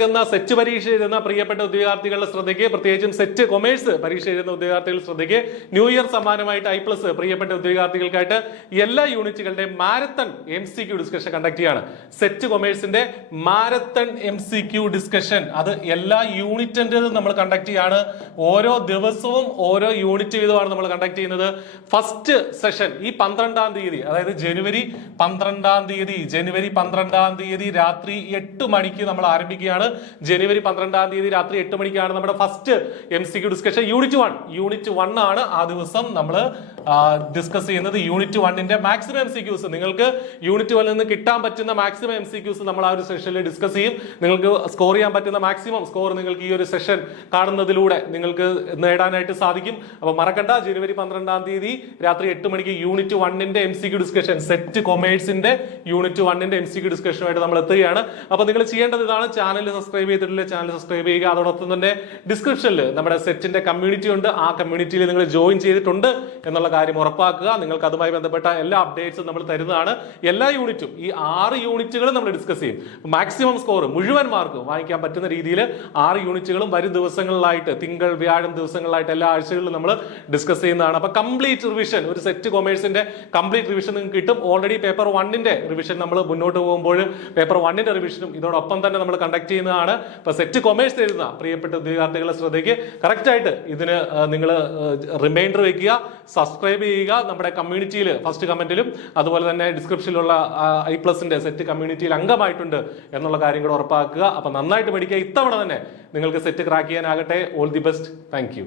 നടക്കുന്ന സെറ്റ് പരീക്ഷ എഴുതുന്ന പ്രിയപ്പെട്ട ഉദ്യോഗാർത്ഥികളുടെ ശ്രദ്ധയ്ക്ക്, പ്രത്യേകിച്ചും സെറ്റ് കൊമേഴ്സ് പരീക്ഷ എഴുതുന്ന ഉദ്യോഗാർത്ഥികളുടെ ശ്രദ്ധയ്ക്ക് ന്യൂ ഇയർ സമ്മാനമായിട്ട് I+ പ്രിയപ്പെട്ട ഉദ്യോഗാർത്ഥികൾക്കായിട്ട് എല്ലാ യൂണിറ്റുകളുടെ മാരത്തൺ MCQ ഡിസ്കഷൻ കണ്ടക്ട് ചെയ്യാണ്. സെറ്റ് കൊമേഴ്സിന്റെ മാരത്തൺ MCQ ഡിസ്കഷൻ അത് എല്ലാ യൂണിറ്റിന്റേതും നമ്മൾ കണ്ടക്ട് ചെയ്യാണ്. ഓരോ ദിവസവും ഓരോ യൂണിറ്റ് വീതമാണ് നമ്മൾ കണ്ടക്ട് ചെയ്യുന്നത്. ഫസ്റ്റ് സെഷൻ ഈ 12-ാം തീയതി, അതായത് ജനുവരി 12-ാം തീയതി രാത്രി 8 മണിക്ക് നമ്മൾ ആരംഭിക്കുകയാണ്. ജനുവരി 12-ാം തീയതി രാത്രി 8 മണിക്കാണ് നമ്മുടെ ഫസ്റ്റ് MCQ ഡിസ്കഷൻ. യൂണിറ്റ് 1 ആണ് ആ ദിവസം നമ്മൾ ഡിസ്കസ് ചെയ്യുന്നത്. യൂണിറ്റ് 1ന്റെ മാക്സിമം MCQs, നിങ്ങൾക്ക് യൂണിറ്റ് 1 നിന്ന് കിട്ടാൻ പറ്റുന്ന മാക്സിമം MCQs നമ്മൾ ആ ഒരു സെഷനിൽ ഡിസ്കസ് ചെയ്യും. നിങ്ങൾക്ക് സ്കോർ ചെയ്യാൻ പറ്റുന്ന മാക്സിമം സ്കോർ നിങ്ങൾക്ക് ഈ ഒരു സെഷൻ കാണുന്നതിലൂടെ നിങ്ങൾക്ക് നേടാനായിട്ട് സാധിക്കും. അപ്പൊ മറക്കണ്ട, ജനുവരി 12-ാം തീയതി രാത്രി 8 മണിക്ക് യൂണിറ്റ് 1ന്റെ MCQ ഡിസ്കഷൻ, സെറ്റ് കൊമേഴ്സിന്റെ യൂണിറ്റ് 1ന്റെ MCQ ഡിസ്കഷനുമായിട്ട് നമ്മൾ എത്തുകയാണ്. അപ്പൊ നിങ്ങൾ ചെയ്യേണ്ടത് ഇതാണ്: ചാനൽ സബ്സ്ക്രൈബ് ചെയ്തിട്ടില്ല, ചാനൽ സബ്സ്ക്രൈബ് ചെയ്യുക. അതോടൊപ്പം തന്നെ ഡിസ്ക്രിപ്ഷനിൽ നമ്മുടെ സെറ്റിന്റെ കമ്മ്യൂണിറ്റി ഉണ്ട്. ആ കമ്മ്യൂണിറ്റിയിൽ നിങ്ങൾ ജോയിൻ ചെയ്തിട്ടുണ്ട് എന്നുള്ള കാര്യം ഉറപ്പാക്കുക. നിങ്ങൾക്ക് അതുമായി ബന്ധപ്പെട്ട എല്ലാ അപ്ഡേറ്റ്സും നമ്മൾ തരുന്നതാണ്. എല്ലാ യൂണിറ്റും, ഈ 6 യൂണിറ്റുകളും നമ്മൾ ഡിസ്കസ് ചെയ്യും. മാക്സിമം സ്കോർ, മുഴുവൻ മാർക്ക് വാങ്ങിക്കാൻ പറ്റുന്ന രീതിയിൽ 6 യൂണിറ്റുകളും വരും ദിവസങ്ങളിലായിട്ട്, തിങ്കൾ വ്യാഴം ദിവസങ്ങളിലായിട്ട് എല്ലാ ആഴ്ചകളിലും നമ്മൾ ഡിസ്കസ് ചെയ്യുന്നതാണ്. അപ്പൊ കംപ്ലീറ്റ് റിവിഷൻ, ഒരു സെറ്റ് കൊമേഴ്സിന്റെ കംപ്ലീറ്റ് റിവിഷൻ നിങ്ങൾക്ക് കിട്ടും. ഓൾറെഡി പേപ്പർ 1ന്റെ റിവിഷൻ നമ്മൾ മുന്നോട്ട് പോകുമ്പോൾ പേപ്പർ 1ന്റെ റിവിഷനും ഇതോടൊപ്പം തന്നെ നമ്മൾ കണ്ടക്ട് ചെയ്യുന്നതാണ്. അപ്പൊ സെറ്റ് കൊമേഴ്സ് എഴുതുന്ന പ്രിയപ്പെട്ട ഉദ്യോഗാർത്ഥികളുടെ ശ്രദ്ധയ്ക്ക് കറക്റ്റ് ആയിട്ട് ഇതിന് നിങ്ങൾ റിമൈൻഡർ വെക്കുക, സബ്സ്ക്രൈബ് ചെയ്യുക. നമ്മുടെ കമ്മ്യൂണിറ്റിയിൽ ഫസ്റ്റ് കമന്റിലും അതുപോലെ തന്നെ ഡിസ്ക്രിപ്ഷനിലുള്ള I+ന്റെ സെറ്റ് കമ്മ്യൂണിറ്റിയിൽ അംഗമായിട്ടുണ്ട് എന്നുള്ള കാര്യം കൂടെ ഉറപ്പാക്കുക. അപ്പൊ നന്നായിട്ട് പഠിക്കുക. ഇത്തവണ തന്നെ നിങ്ങൾക്ക് സെറ്റ് ക്രാക്ക് ചെയ്യാനാകട്ടെ. All the best. Thank U.